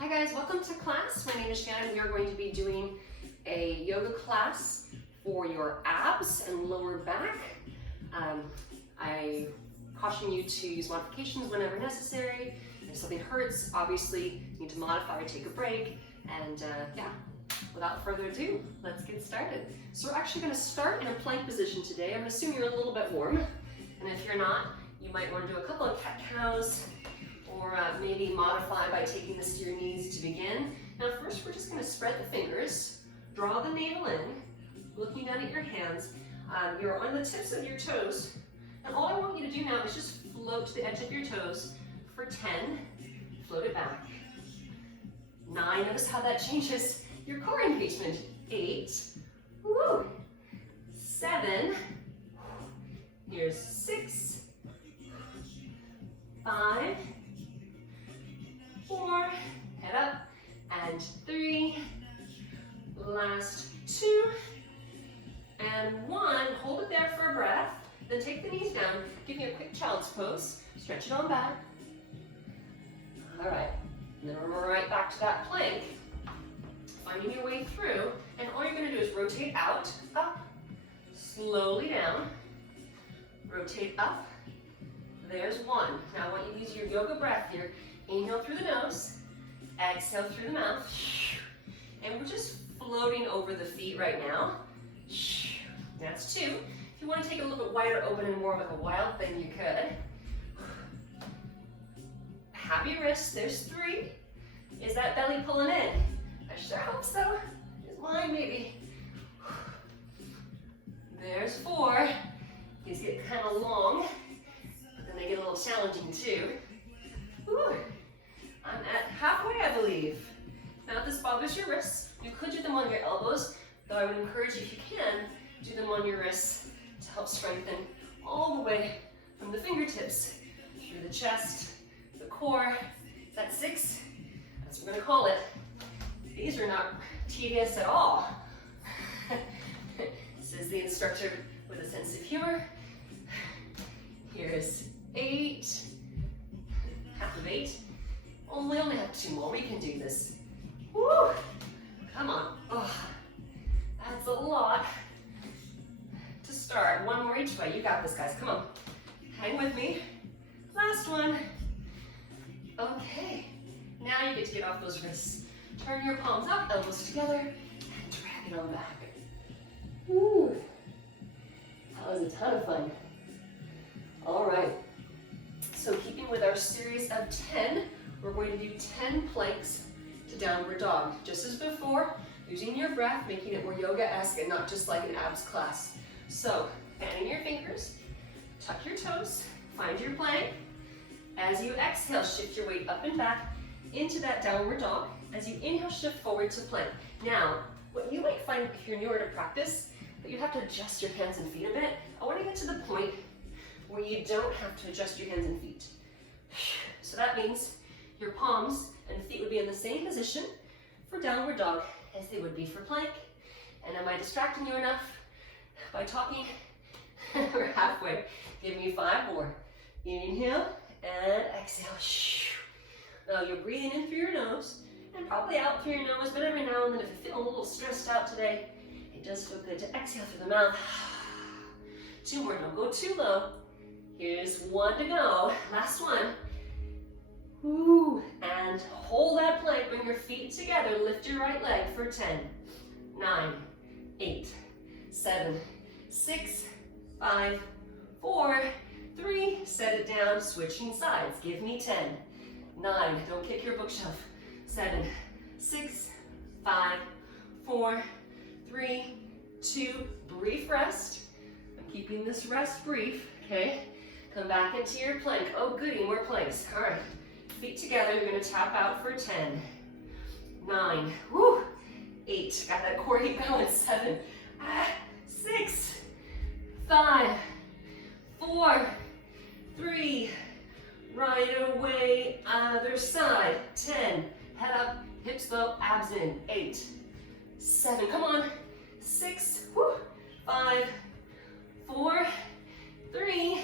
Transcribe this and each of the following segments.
Hi guys, welcome to class. My name is Shannon. We are going to be doing a yoga class for your abs and lower back. I caution you to use modifications whenever necessary. If something hurts, obviously you need to modify or take a break. And without further ado, let's get started. So we're actually going to start in a plank position today. I'm assuming you're a little bit warm. And if you're not, you might want to do a couple of cat-cows, or maybe modify by taking this to your knees to begin. Now first we're just going to spread the fingers, draw the navel in, looking down at your hands. You're on the tips of your toes, and all I want you to do now is just float to the edge of your toes for 10, float it back. 9, notice how that changes your core engagement. 8, woo, 7, here's 6, 5, 4, head up, and 3, last 2, and 1. Hold it there for a breath, then take the knees down, give me a quick child's pose, stretch it on back. All right, and then we're right back to that plank, finding your way through, and all you're gonna do is rotate out, up, slowly down, rotate up. There's 1. Now I want you to use your yoga breath here. Inhale through the nose, exhale through the mouth, and we're just floating over the feet right now. That's 2. If you want to take it a little bit wider open and more like a wild thing, you could. Happy wrists, there's 3. Is that belly pulling in? I sure hope so. Is mine maybe? There's 4. These get kind of long, but then they get a little challenging too. Whew. I'm at halfway, I believe. Now if this bothers your wrists, you could do them on your elbows, though I would encourage you, if you can, do them on your wrists to help strengthen all the way from the fingertips through the chest, the core. That's 6. That's what we're going to call it. These are not tedious at all. Says the instructor with a sense of humor. Here's 8. Half of 8. We only have 2 more. We can do this. Woo! Come on. Oh, that's a lot to start. 1 more each way. You got this, guys. Come on. Hang with me. Last one. Okay. Now you get to get off those wrists. Turn your palms up, elbows together, and drag it on back. Woo! That was a ton of fun. All right. So keeping with our series of 10, we're going to do 10 planks to downward dog. Just as before, using your breath, making it more yoga-esque and not just like an abs class. So, fanning your fingers, tuck your toes, find your plank. As you exhale, shift your weight up and back into that downward dog. As you inhale, shift forward to plank. Now, what you might find if you're newer to practice, that you have to adjust your hands and feet a bit. I want to get to the point where you don't have to adjust your hands and feet. So that means your palms and feet would be in the same position for downward dog as they would be for plank. And am I distracting you enough by talking? We're halfway. Give me 5 more. Inhale and exhale. Now you're breathing in through your nose and probably out through your nose, but every now and then if you're feeling a little stressed out today, it does feel good to exhale through the mouth. 2 more, don't go too low. Here's 1 to go. Last one. Woo. And hold that plank. Bring your feet together. Lift your right leg for 10, 9, 8, 7, 6, 5, 4, 3. Set it down. Switching sides. Give me 10, 9. Don't kick your bookshelf. 7, 6, 5, 4, 3, 2. Brief rest. I'm keeping this rest brief. Okay. Come back into your plank. Oh, goody, more planks. All right. Feet together. You're going to tap out for 10, 9, woo, 8. Got that core heat balance. 7, 6, 5, 4, 3. Right away, other side. 10. Head up, hips low, abs in. 8, 7. Come on. 6, woo, 5, 4, 3,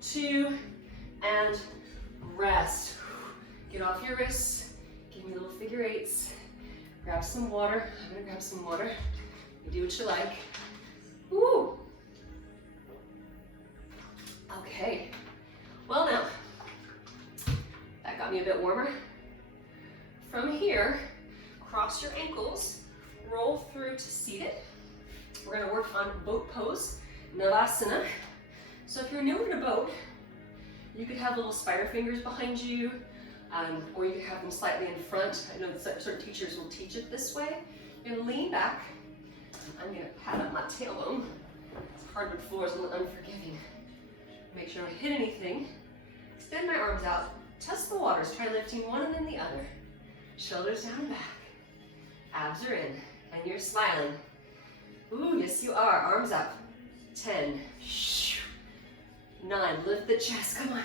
2, and rest. Get off your wrists, Give me little figure eights. Grab some water. I'm gonna grab some water. You do what you like. Woo! Okay. Well now, that got me a bit warmer. From here, cross your ankles, roll through to seated. We're gonna work on boat pose, Navasana. So if you're newer to boat, you could have little spider fingers behind you, or you could have them slightly in front. I know that certain teachers will teach it this way. You're gonna lean back. I'm gonna pat up my tailbone. This hardwood floor is a little unforgiving. Make sure I don't hit anything. Extend my arms out. Test the waters. Try lifting one and then the other. Shoulders down and back. Abs are in. And you're smiling. Ooh, yes you are. Arms up. 10. 9. Lift the chest. Come on.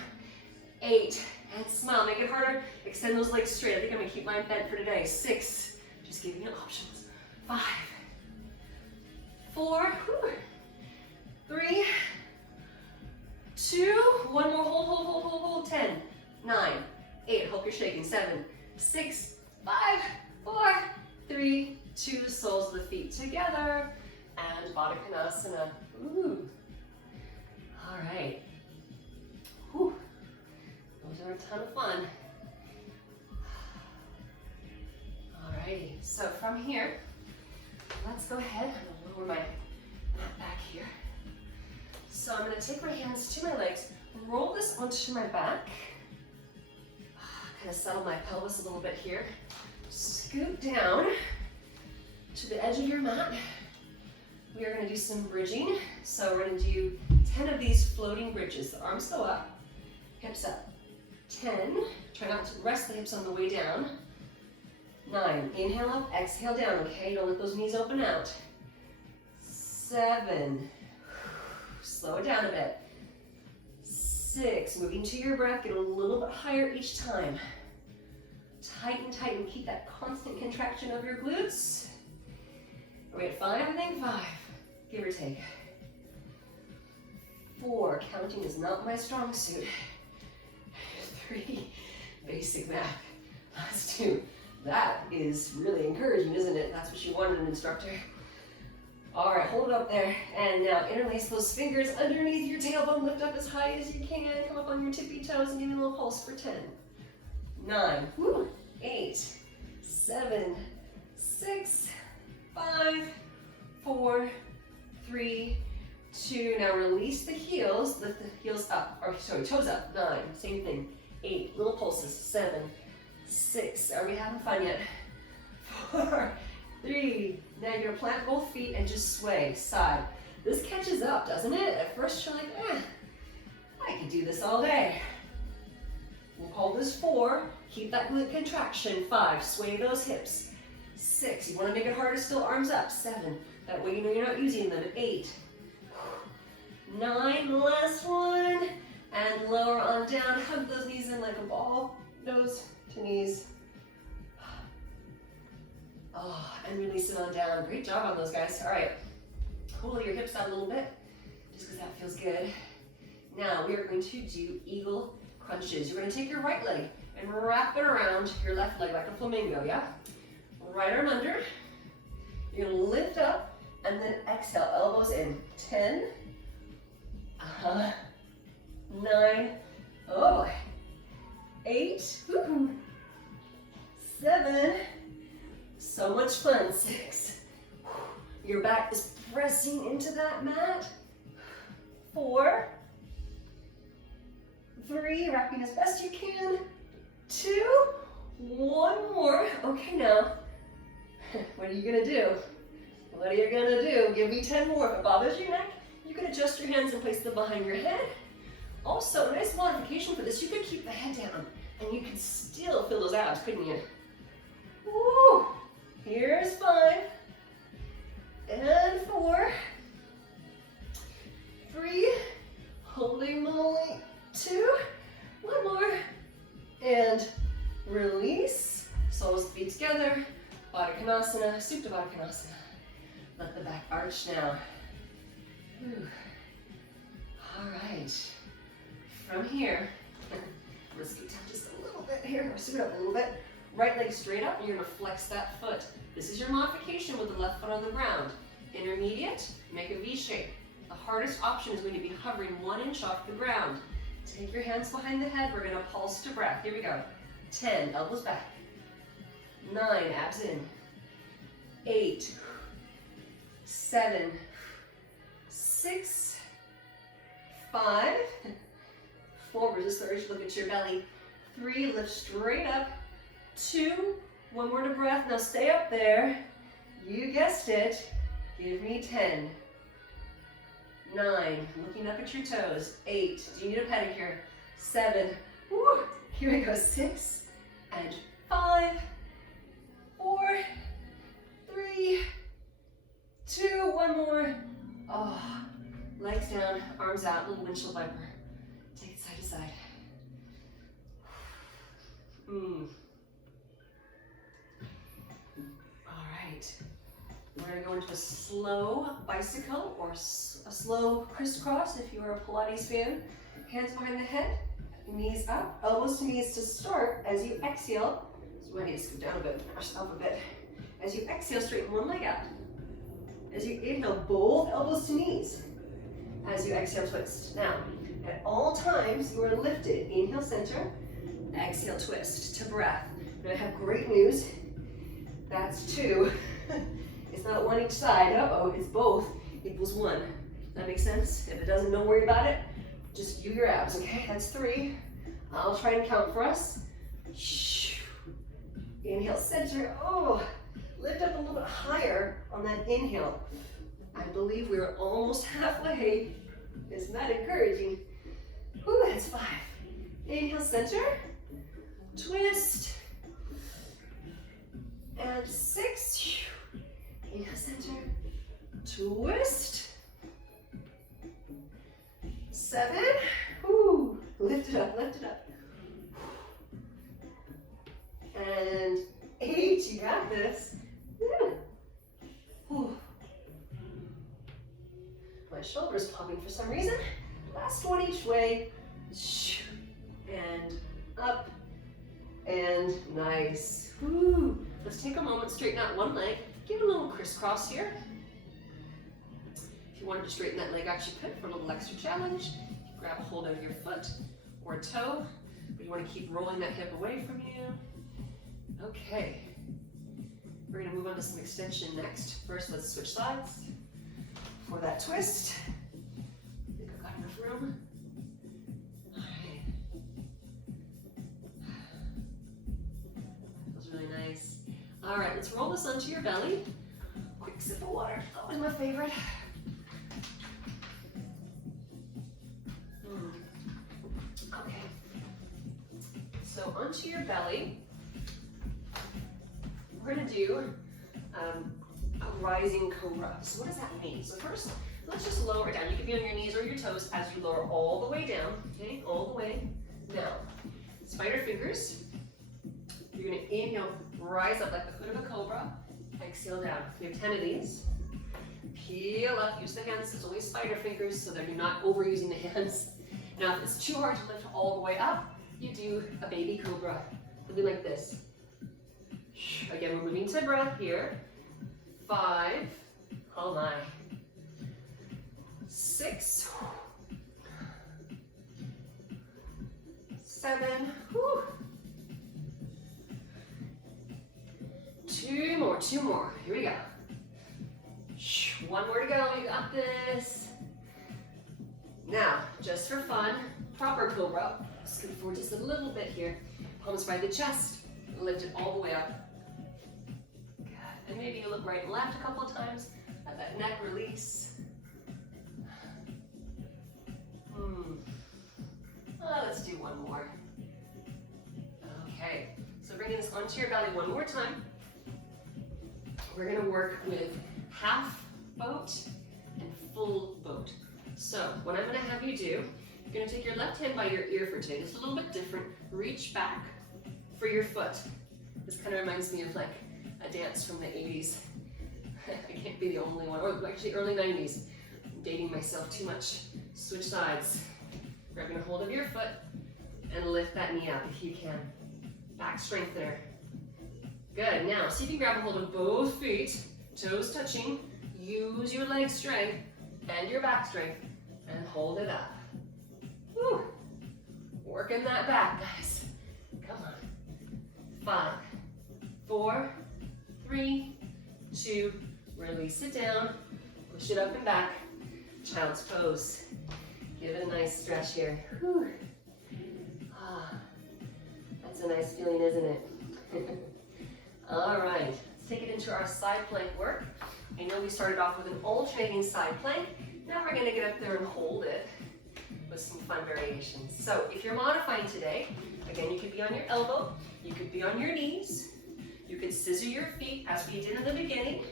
8. And smile. Make it harder. Extend those legs straight. I think I'm going to keep mine bent for today. 6. Just giving you options. 5. 4. 3. 2. One more. Hold. 10. 9. 8. Hope you're shaking. 7. 6. 5. 4. 3. 2. Soles of the feet together. And Baddha Konasana. Ooh. All right. Whew. Those are a ton of fun. All righty. So from here, let's go ahead. I'm gonna lower my mat back here. So I'm gonna take my hands to my legs, roll this onto my back. Kind of settle my pelvis a little bit here. Scoot down to the edge of your mat. We are going to do some bridging. So we're going to do 10 of these floating bridges. The arms go up, hips up. 10. Try not to rest the hips on the way down. 9. Inhale up, exhale down. Okay, don't let those knees open out. 7. Slow it down a bit. 6. Moving to your breath. Get a little bit higher each time. Tighten. Keep that constant contraction of your glutes. Are we at 5? I think 5. Give or take. 4. Counting is not my strong suit. 3. Basic math. Last 2. That is really encouraging, isn't it? That's what you want in an instructor. All right, hold it up there. And now interlace those fingers underneath your tailbone. Lift up as high as you can. Come up on your tippy toes and give me a little pulse for 10. 9. 8. 7. 6. 5. 4. 3. 2. Now release the heels. Lift the heels up. Or sorry, toes up. 9. Same thing. 8. Little pulses. 7. 6. Are we having fun yet? 4. 3. Now you're gonna plant both feet and just sway side. This catches up, doesn't it? At first you're like, I could do this all day. We'll call this 4. Keep that glute contraction. 5. Sway those hips. 6. You want to make it harder still. Arms up. 7. That way you know you're not using them. 8. 9. Last one. And lower on down. Hug those knees in like a ball. Nose to knees. Oh, and release it on down. Great job on those guys. All right. Pull your hips out a little bit, just because that feels good. Now we are going to do eagle crunches. You're going to take your right leg and wrap it around your left leg like a flamingo, yeah? Right arm under. You're going to lift up and then exhale, elbows in. 10. 9. Oh boy. 8. 7. So much fun. 6. Your back is pressing into that mat. 4. 3. Wrapping as best you can. 2. 1 more. Okay, now, what are you gonna do? What are you gonna do? Give me 10 more. If it bothers your neck, you can adjust your hands and place them behind your head. Also, a nice modification for this, you could keep the head down and you can still feel those abs, couldn't you? Woo! Here's 5. And 4. 3. Holy moly. 2. 1 more. And release. Soles feet together. Baddha Konasana. Supta Baddha Konasana. Let the back arch now. Whew. All right. From here, let's scoot down just a little bit here, or scoot up a little bit. Right leg straight up, and you're gonna flex that foot. This is your modification with the left foot on the ground. Intermediate, make a V shape. The hardest option is going to be hovering 1 inch off the ground. Take your hands behind the head. We're gonna pulse to breath. Here we go. 10, elbows back. 9, abs in. 8, 7, 6, 5, 4, resist the urge to look at your belly. 3, lift straight up. 2, one more to breath. Now stay up there. You guessed it. Give me 10. 9, looking up at your toes. 8, do you need a pedicure? 7, woo, here we go. 6, and 5, 4, 3, 2, one more. Oh, legs down, arms out, little windshield wiper. Take it side to side. All right. We're going to go into a slow bicycle or a slow crisscross if you are a Pilates fan. Hands behind the head, knees up, elbows to knees to start. As you exhale, so I need to scoot down a bit, myself a bit. As you exhale, straighten one leg out. As you inhale, both elbows to knees. As you exhale, twist. Now, at all times, you are lifted. Inhale, center. Exhale, twist to breath. Now I have great news. That's 2. It's not 1 each side. Uh-oh, it's both equals 1. That makes sense? If it doesn't, don't worry about it. Just do your abs, okay? That's 3. I'll try and count for us. Inhale, center. Oh, lift up a little bit higher on that inhale. I believe we're almost halfway. Isn't that encouraging? Ooh, that's 5. Inhale, center. Twist. And 6. Inhale, center. Twist. 7. Woo. Lift it up, lift it up. And 8. You got this. Woo. My shoulder's popping for some reason. Last one each way. And up. And nice. Woo. Let's take a moment, straighten out one leg. Give it a little crisscross here. If you wanted to straighten that leg out, you could for a little extra challenge. Grab a hold of your foot or toe, but you want to keep rolling that hip away from you. Okay. We're going to move on to some extension next. First, let's switch sides for that twist. I think I've got enough room. All right. Feels really nice. All right, let's roll this onto your belly. Quick sip of water. Always my favorite. Okay. So onto your belly, we're going to do a rising cobra. So what does that mean? So first, let's just lower down. You can be on your knees or your toes as you lower all the way down. Okay, all the way down. Spider fingers. You're going to inhale, rise up like the foot of a cobra. Exhale down. We have 10 of these. Peel up. Use the hands. It's only spider fingers, so that you're not overusing the hands. Now, if it's too hard to lift all the way up, you do a baby cobra. It'll be like this. Again, we're moving to breath here. 5. Oh my. 6. 7. Whew. 2 more, 2 more. Here we go. 1 more to go. You got this. Now, just for fun, proper cobra. Scoot forward just a little bit here. Palms by the chest. Lift it all the way up. Good. And maybe you look right and left a couple of times. Let that neck release. Let's do 1 more. Okay. So bringing this onto your belly 1 more time. We're going to work with half boat and full boat. So what I'm going to have you do, you're going to take your left hand by your ear for today. This is a little bit different. Reach back for your foot. This kind of reminds me of like a dance from the 80s. I can't be the only one, or actually early 90s. I'm dating myself too much. Switch sides. Grabbing a hold of your foot and lift that knee up if you can. Back strengthener. Good, now see if you can grab a hold of both feet, toes touching, use your leg strength and your back strength, and hold it up. Woo. Working that back, guys. Come on. 5, 4, 3, 2, release it down, push it up and back, child's pose. Give it a nice stretch here. Whew. Ah, that's a nice feeling, isn't it? All right, let's take it into our side plank work. I know we started off with an alternating side plank. Now we're gonna get up there and hold it with some fun variations. So if you're modifying today, again, you could be on your elbow, you could be on your knees, you could scissor your feet as we did in the beginning,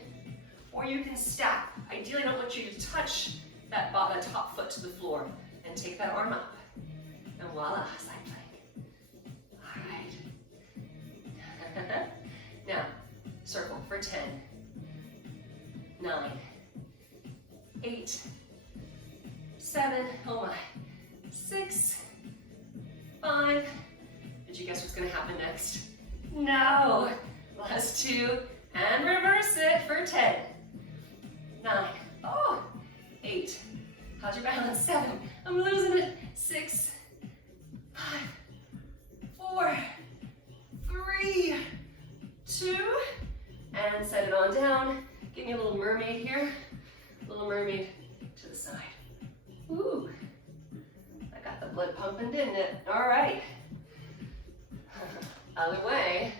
or you can stack. Ideally, I don't want you to touch that top foot to the floor and take that arm up. And voila, side plank. All right. Now, circle for 10, 9, 8, 7, oh my, 6, 5. Did you guess what's gonna happen next? No. Last 2, and reverse it for 10, 9, oh, 8. How's your balance? 7, I'm losing it. 6, 5, 4, 3, 2, and set it on down. Give me a little mermaid here. Little mermaid to the side. Ooh, I got the blood pumping, didn't it? All right. Other way.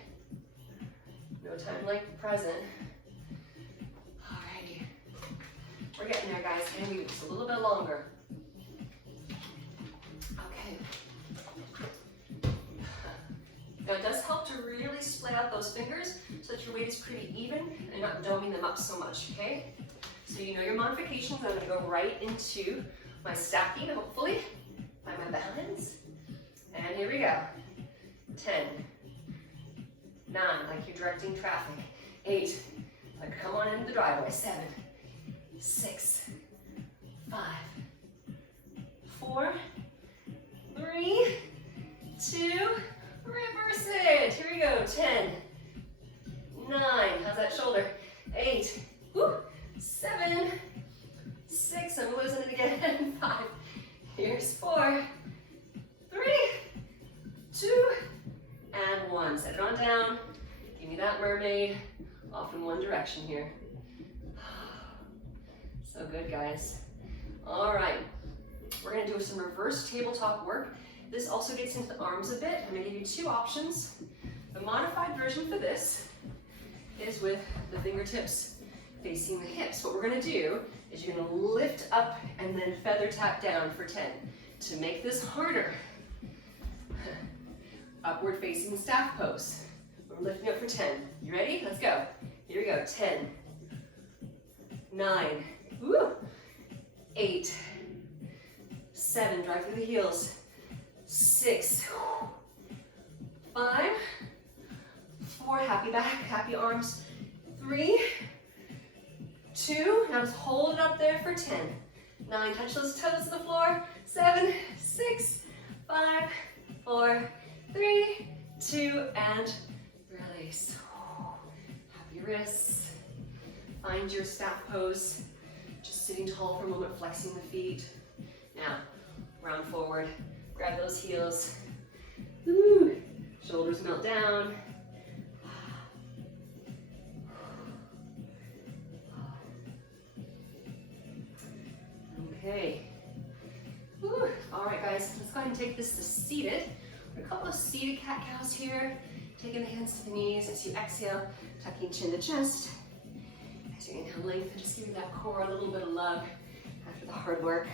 No time like the present. Alrighty. We're getting there, guys. Maybe just a little bit longer. Okay. Now it does help to really split out those fingers so that your weight is pretty even and not doming them up so much, okay? So you know your modifications. I'm gonna go right into my stacking, hopefully, find my balance. And here we go. 10, 9, like you're directing traffic. 8, like come on into the driveway. 7, 6, 5, 4, 3, 2, reverse it. Here we go. 10, 9, how's that shoulder? 8, whoo, 7, 6, I'm losing it again. 5, here's 4, 3, 2, and 1. Set it on down. Give me that mermaid. Off in one direction here. So good, guys. All right. We're going to do some reverse tabletop work. This also gets into the arms a bit. I'm going to give you 2 options. The modified version for this is with the fingertips facing the hips. What we're going to do is you're going to lift up and then feather tap down for 10. To make this harder, upward facing staff pose. We're lifting up for 10. You ready? Let's go. Here we go. 10, 9, woo, 8, 7, drive through the heels, 6, 5, 4, happy back, happy arms, 3, 2, now just hold it up there for 10, 9, touch those toes to the floor, 7, 6, 5, 4, 3, 2, and release. Happy wrists. Find your staff pose. Just sitting tall for a moment, flexing the feet. Now, round forward. Grab those heels. Ooh. Shoulders melt down. Okay. Ooh. All right, guys. Let's go ahead and take this to seated. A couple of seated cat-cows here. Taking the hands to the knees as you exhale, tucking chin to chest. As you inhale, lengthen, just give that core a little bit of love after the hard work.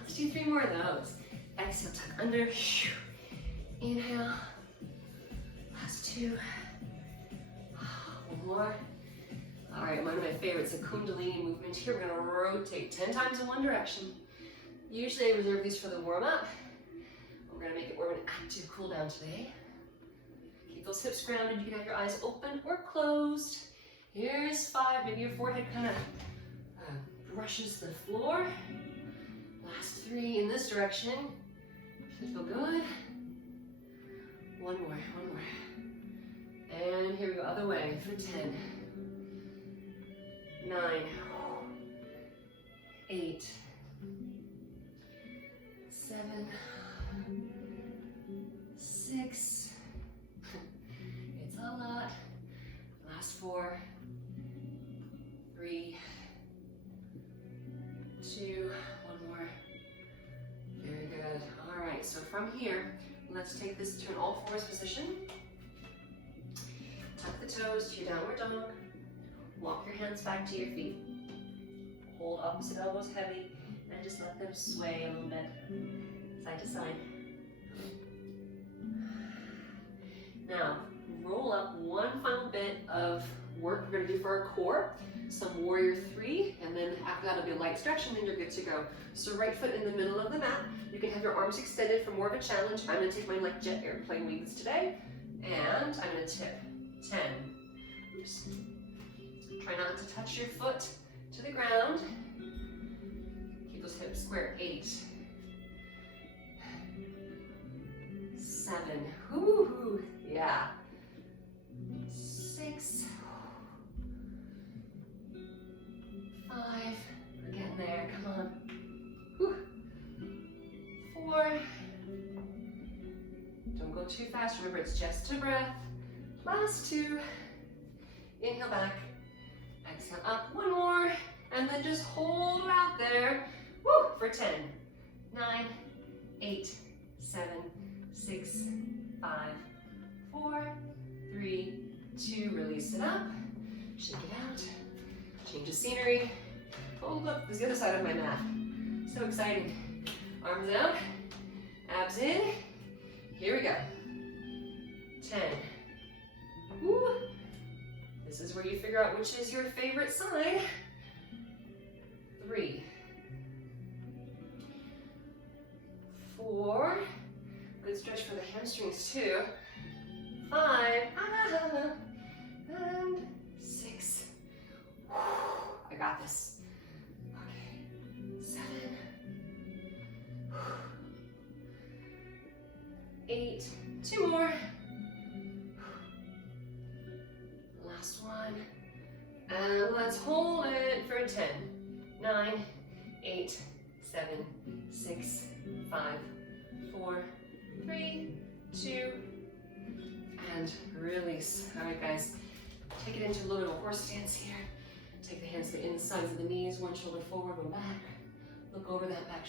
Let's do 3 more of those. Exhale, tuck under. Inhale. Last 2. One more. All right, one of my favorites, the Kundalini movement here. We're gonna rotate 10 times in one direction. Usually I reserve these for the warm-up. We're gonna make it more of an active cool down today. Keep those hips grounded. You can have your eyes open or closed. Here's 5. Maybe your forehead kind of brushes the floor. Last 3 in this direction. Should feel good. One more. other way for 10, 9, 8, 7, 6, it's a lot, last 4, 3, 2, one more, very good. All right, so from here, let's take this to an all fours position. Tuck the toes to your downward dog. Walk your hands back to your feet. Hold opposite elbows heavy and just let them sway a little bit, side to side. Now, roll up one final bit of work we're gonna do for our core, some warrior 3, and then after that it'll be a light stretch and then you're good to go. So right foot in the middle of the mat. You can have your arms extended for more of a challenge. I'm gonna take mine like jet airplane wings today, and I'm gonna tip 10. Oops. Try not to touch your foot to the ground. Keep those hips square. 8, 7, whoo, yeah. 6, 5, we're getting there, come on. Whew. 4, don't go too fast, remember it's just a breath. Last 2, inhale back, exhale up, one more, and then just hold out there, woo, for 10, 9, 8, 7, 6, 5, 4, 3, 2, release it up, shake it out, change the scenery. Oh look, there's the other side of my mat. So exciting. Arms out, abs in, here we go. 10. Woo. This is where you figure out which is your favorite side. 3, 4, good stretch for the hamstrings too. 5, and 6. I got this. Okay, 7, 8, 2 more. Last one. And let's hold it for 10, 9, 8, 7, 6, 5, 4, 3, 2, and release. All right, guys, take it into a little horse stance here. Take the hands to the insides of the knees, one shoulder forward, one back. Look over that back